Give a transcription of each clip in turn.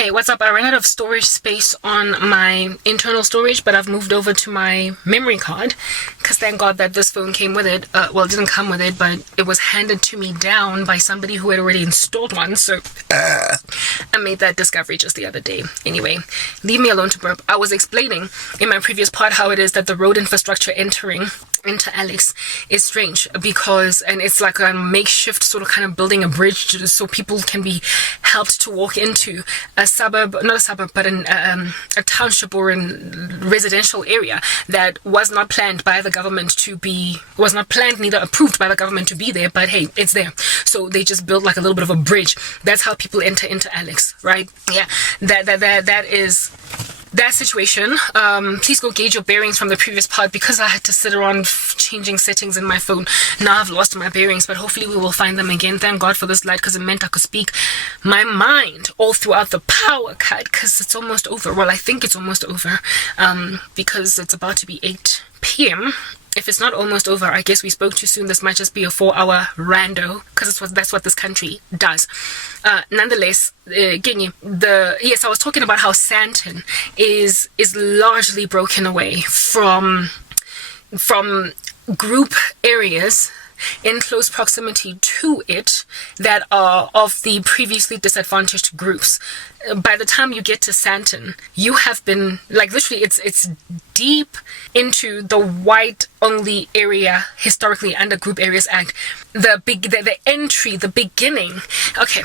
Hey, what's up? I ran out of storage space on my internal storage, but I've moved over to my memory card because thank God that this phone came with it. Well, it didn't come with it, but it was handed to me down by somebody who had already installed one. So I made that discovery just the other day. Anyway, leave me alone to burp. I was explaining in my previous part how it is that the road infrastructure entering into Alex is strange because, and it's like a makeshift sort of kind of building a bridge so people can be helped to walk into a suburb, not a suburb, but a township or a residential area that was not planned by the government to be, was not planned, neither approved by the government to be there, but hey, it's there. So they just built like a little bit of a bridge. That's how people enter into Alex, right? Yeah, that is that situation. Please go gauge your bearings from the previous part because I had to sit around changing settings in my phone. Now I've lost my bearings, but hopefully we will find them again. Thank God for this light because it meant I could speak my mind all throughout the power cut because it's almost over. Well, I think it's almost over because it's about to be 8 p.m. If it's not almost over, I guess we spoke too soon. This might just be a 4-hour rando because that's what this country does. Nonetheless, yes, I was talking about how Sandton is largely broken away from group areas in close proximity to it that are of the previously disadvantaged groups. By the time you get to Sandton, you have been like literally it's deep into the white only area historically under Group Areas Act. The entry, the beginning. Okay,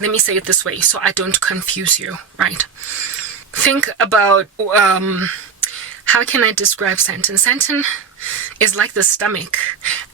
let me say it this way so I don't confuse you, right? Think about how can I describe Sandton? Sandton is like the stomach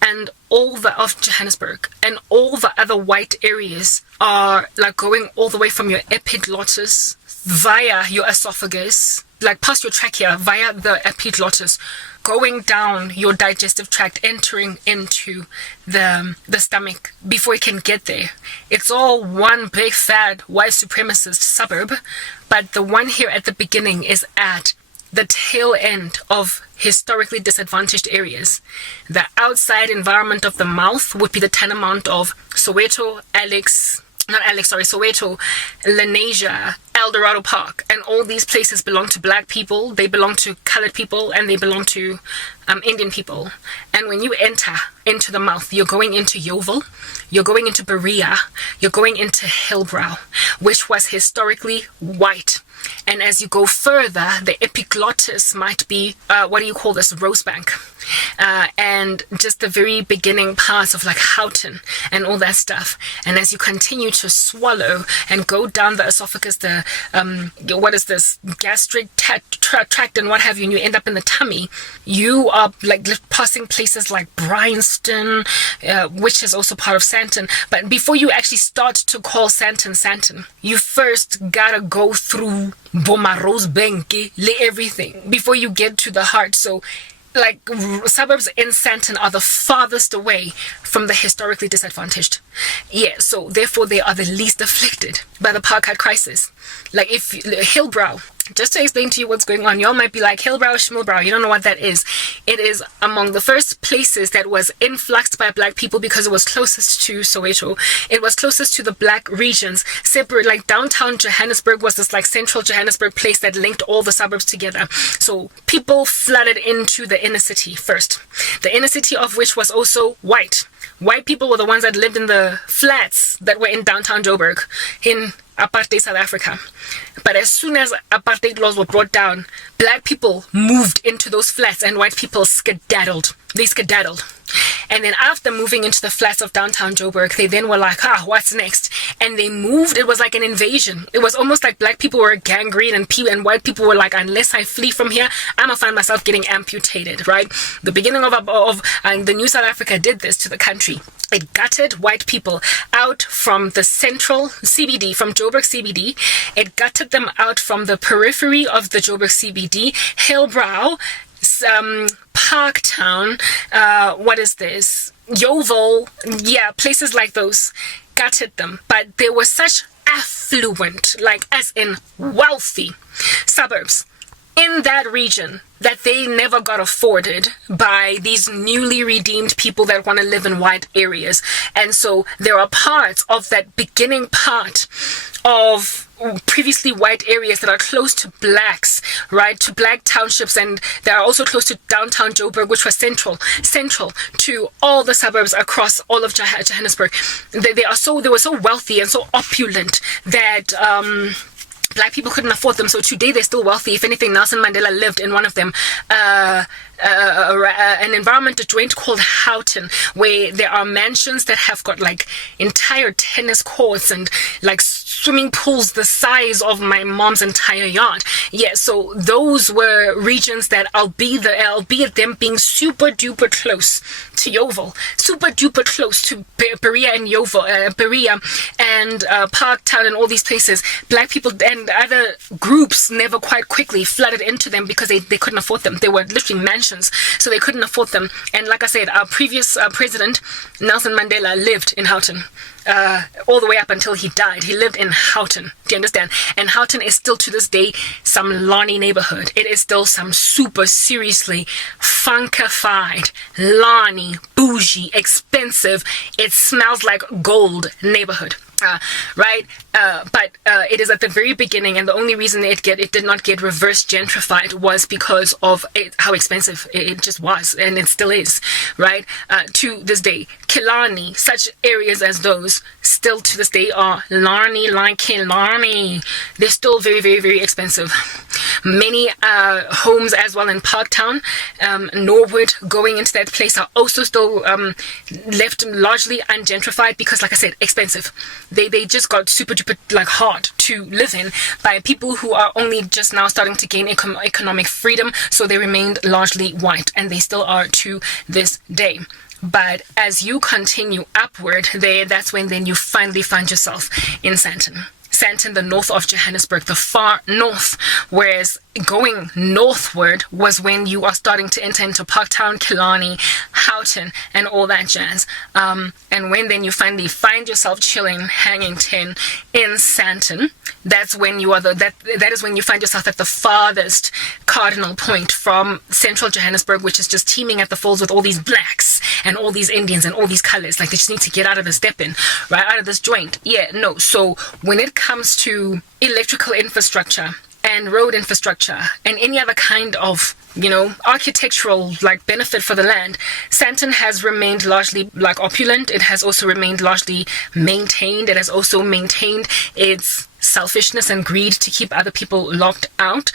and all the of Johannesburg, and all the other white areas are like going all the way from your epiglottis via your esophagus, like past your trachea via the epiglottis, going down your digestive tract, entering into the stomach before it can get there. It's all one big fat white supremacist suburb, but the one here at the beginning is at the tail end of historically disadvantaged areas. The outside environment of the mouth would be the tantamount of Soweto, Soweto, Lenasia, Eldorado Park, and all these places belong to black people, they belong to colored people, and they belong to Indian people. And when you enter into the mouth, you're going into Yeovil, you're going into Berea, you're going into Hillbrow, which was historically white. And as you go further, the epiglottis might be, Rosebank. And just the very beginning parts of like Houghton and all that stuff. And as you continue to swallow and go down the esophagus, the gastric tract and what have you, and you end up in the tummy, you are like passing places like Bryanston, which is also part of Sandton. But before you actually start to call Sandton, you first gotta go through Boma Rosebank, everything before you get to the heart. So like suburbs in Sandton are the farthest away from the historically disadvantaged. Yeah, so therefore they are the least afflicted by the apartheid crisis. Like if Hillbrow, just to explain to you what's going on, y'all might be like, Hillbrow, Schmillbrow, you don't know what that is. It is among the first places that was influxed by black people because it was closest to Soweto. It was closest to the black regions. Separate, like downtown Johannesburg was this like central Johannesburg place that linked all the suburbs together. So people flooded into the inner city first. The inner city of which was also white. White people were the ones that lived in the flats that were in downtown Joburg in Apartheid South Africa. But as soon as apartheid laws were brought down, black people moved into those flats and white people skedaddled. They skedaddled. And then after moving into the flats of downtown Joburg, they then were like, what's next? And they moved. It was like an invasion. It was almost like black people were gangrene and white people were like, unless I flee from here, I'm going to find myself getting amputated, right? The beginning of the New South Africa did this to the country. It gutted white people out from the central CBD, from Joburg CBD. It gutted them out from the periphery of the Joburg CBD, Hillbrow, Parktown, Yeovil, yeah, places like those, gutted them. But they were such affluent, like as in wealthy suburbs in that region that they never got afforded by these newly redeemed people that want to live in white areas. And so there are parts of that beginning part of previously white areas that are close to blacks, right, to black townships, and they are also close to downtown Joburg, which was central to all the suburbs across all of Johannesburg. They were so wealthy and so opulent that black people couldn't afford them. So today they're still wealthy. If anything, Nelson Mandela lived in one of them. An environmental joint called Houghton, where there are mansions that have got like entire tennis courts and like swimming pools the size of my mom's entire yard. Yeah, so those were regions that, albeit them being super duper close to Yeovil, super duper close to Berea and Yeovil, Berea and Parktown and all these places, black people and other groups never quite quickly flooded into them because they couldn't afford them. They were literally mansions, so they couldn't afford them. And like I said, our previous president, Nelson Mandela, lived in Houghton. All the way up until he died. He lived in Houghton. Do you understand? And Houghton is still to this day some Lani neighborhood. It is still some super seriously funkified, Lani, bougie, expensive, it smells like gold neighborhood. Right? But it is at the very beginning, and the only reason it did not get reverse gentrified was because of how expensive it just was, and it still is, right? To this day, Killarney, such areas as those, still to this day are Larney, like Killarney. They're still very, very, very expensive. Many homes as well in Parktown, Norwood, going into that place are also still left largely ungentrified because, like I said, expensive. They just got super duper like hard to live in by people who are only just now starting to gain economic freedom, so they remained largely white, and they still are to this day. But as you continue upward there, that's when then you finally find yourself in Sandton, the north of Johannesburg, the far north. Whereas going northward was when you are starting to enter into Parktown, Killarney, Houghton, and all that jazz. And when then you finally find yourself chilling, hanging 10 in Sandton, that's when you are that is when you find yourself at the farthest cardinal point from central Johannesburg, which is just teeming at the falls with all these blacks and all these Indians and all these colors. Like, they just need to get out of this step-in, right, out of this joint. Yeah, no. So when it comes to electrical infrastructure and road infrastructure and any other kind of, architectural like benefit for the land, Sandton has remained largely like opulent. It has also remained largely maintained. It has also maintained its selfishness and greed to keep other people locked out.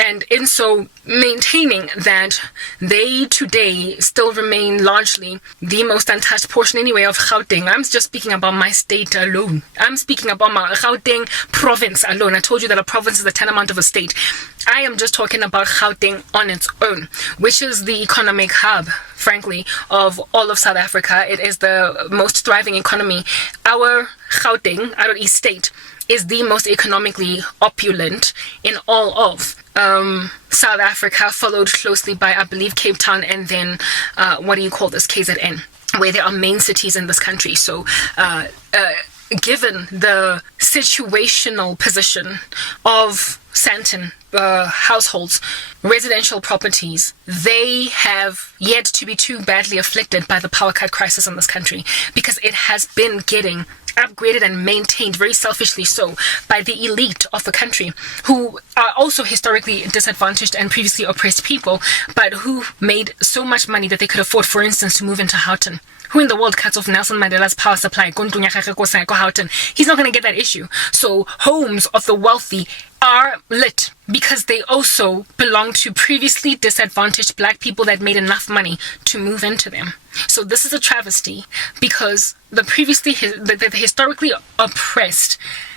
And in so maintaining that, they today still remain largely the most untouched portion anyway of Gauteng. I'm just speaking about my state alone. I'm speaking about my Gauteng province alone. I told you that a province is a tantamount of a state. I am just talking about Gauteng on its own, which is the economic hub, frankly, of all of South Africa. It is the most thriving economy. Our Gauteng, our East State, is the most economically opulent in all of South Africa, followed closely by, I believe, Cape Town, and then KZN, where there are main cities in this country. So given the situational position of Sandton households, residential properties, they have yet to be too badly afflicted by the power cut crisis in this country, because it has been getting upgraded and maintained very selfishly so by the elite of the country, who are also historically disadvantaged and previously oppressed people, but who made so much money that they could afford, for instance, to move into Houghton. Who in the world cuts off Nelson Mandela's power supply? Houghton. He's not going to get that issue. So homes of the wealthy are lit because they also belong to previously disadvantaged black people that made enough money to move into them. So this is a travesty, because the historically oppressed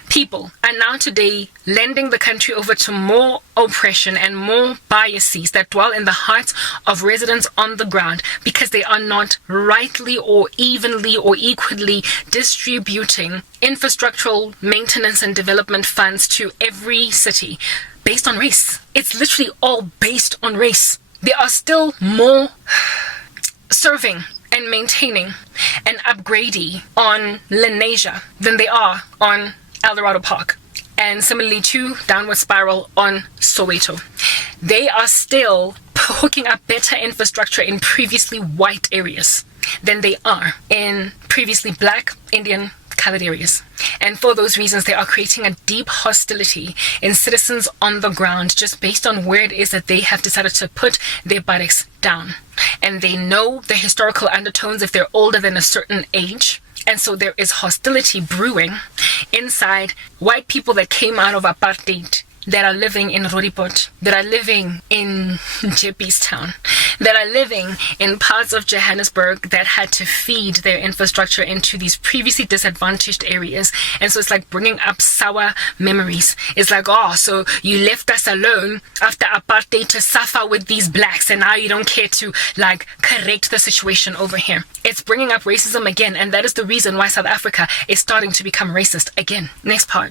people are now today lending the country over to more oppression and more biases that dwell in the hearts of residents on the ground, because they are not rightly or evenly or equally distributing infrastructural maintenance and development funds to every city based on race. It's literally all based on race. There are still more serving and maintaining and upgrading on Lenasia than they are on Eldorado Park, and similarly to downward spiral on Soweto. they are still hooking up better infrastructure in previously white areas than they are in previously black, Indian, colored areas. And for those reasons, they are creating a deep hostility in citizens on the ground just based on where it is that they have decided to put their buttocks down. And they know the historical undertones if they're older than a certain age. And so there is hostility brewing inside white people that came out of apartheid, that are living in Roodepoort, that are living in Jeppiestown, that are living in parts of Johannesburg that had to feed their infrastructure into these previously disadvantaged areas. And so it's like bringing up sour memories. It's like, oh, so you left us alone after apartheid to suffer with these blacks, and now you don't care to like correct the situation over here. It's bringing up racism again, and that is the reason why South Africa is starting to become racist again. Next part.